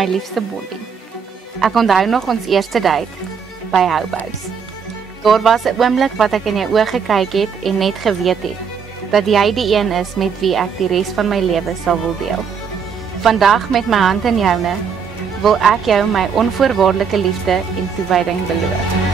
my liefste Bonnie. Ek onthou nog ons eerste date by Houbous. Daar was 'n oomblik wat ek in jou oë gekyk het en net geweet het dat jy die een is met wie ek die res van my lewe sal wil deel. Vandag met my hand in joune wil ek jou my onvoorwaardelike liefde en toewyding beloof.